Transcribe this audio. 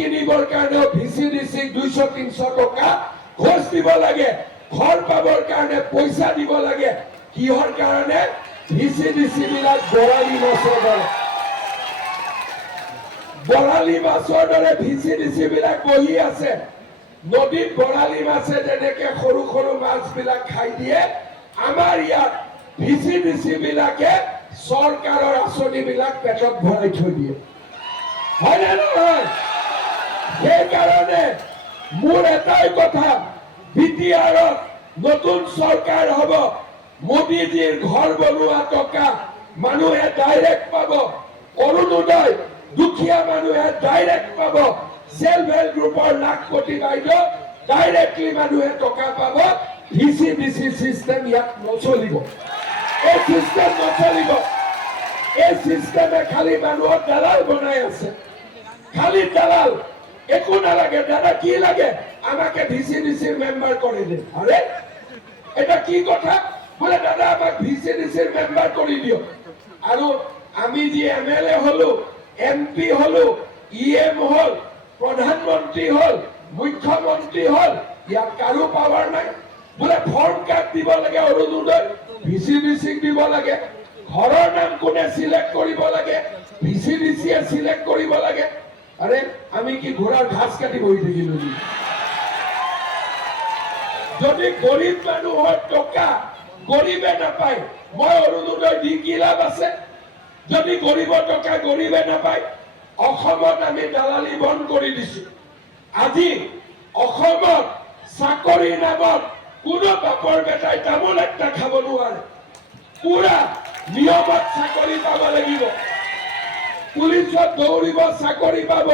কিনিবৰ কাৰণেও ভিচিডিচিক 200-300 টকা ঘোষ দিব লাগে, ঘৰ পাবৰ কাৰণে পইচা দিব লাগে। কিহৰ কাৰণে? ভিচিডিচি বিলাক বৰালি মাছৰ দৰে, বৰালি মাছৰ দৰে ভিচিডিচি বিলাক বহি আছে। নদীত বৰালি মাছে যেনেকে সৰু সৰু মাছ বিলাক খাই দিয়ে, আমাৰ ইয়াত ভিচিডিচি বিলাকে চৰকাৰৰ আঁচনি বিলাক পেটত ভৰাই থৈ দিয়ে, হয় নে নহয়? সেইকাৰণে মোৰ এটাই কথা, বিটিআৰত নতুন চৰকাৰ হ'ব, মোদীজীৰ ঘৰ বনোৱা টকা মানুহে ডাইৰেক্ট পাব, অৰুণোদয় দুখীয়া মানুহে ডাইৰেক্ট পাব, সেলফ হেল্প গ্ৰুপৰ লাখপতি বাইদেউ ডাইৰেক্টলি মানুহে টকা পাব। ভিচিডিচি চিষ্টেম ইয়াত নচলিব, এই চিষ্টেম নচলিব। এই চিষ্টেমে খালি মানুহক দালাল বনাই আছে, খালি দালাল, একো নালাগে। দাদা কি লাগে? আমাকে ভিচিডিচিৰ মেম্বাৰ কৰি দে। আৰে এটা কি কথা? বলে দাদা আমাক ভিচিডিচিৰ মেম্বাৰ কৰি দিয়ক। আৰু আমি যি এমএলএ হলো, এমপি হলো, ইএম হল, প্ৰধানমন্ত্ৰী হল, মুখ্যমন্ত্ৰী হল, ইয়াত কাৰো পাৱাৰ নাই। বোলে ফৰ্ম কাৰ্ড দিব লাগে, অৰুণোদয় ভিচিডিচিক দিব লাগে, ঘৰৰ নাম কোনে সিলেক্ট কৰিব লাগে, ভিচিডিচিয়ে সিলেক্ট কৰিব লাগে। আৰে আমি কি ঘোড়াৰ ঘাস কাটি বহি থাকিলো? যদি গৰিব মানুহৰ টকা গৰিবে নাপায়, মই অৰুণোদয় দি কি লাভ আছে? যদি গৰিবৰ টকা গৰিবে নাপায়, অসমত আমি দালালি বন্ধ কৰি দিছো। আজি অসমত চাকৰি নামত কোনো বাপৰ বেটাই তামোল একটা খাব নোৱাৰে, পুৰা নিয়মত চাকৰি পাব লাগিব, পুলিচত দৌৰিব চাকৰি পাব,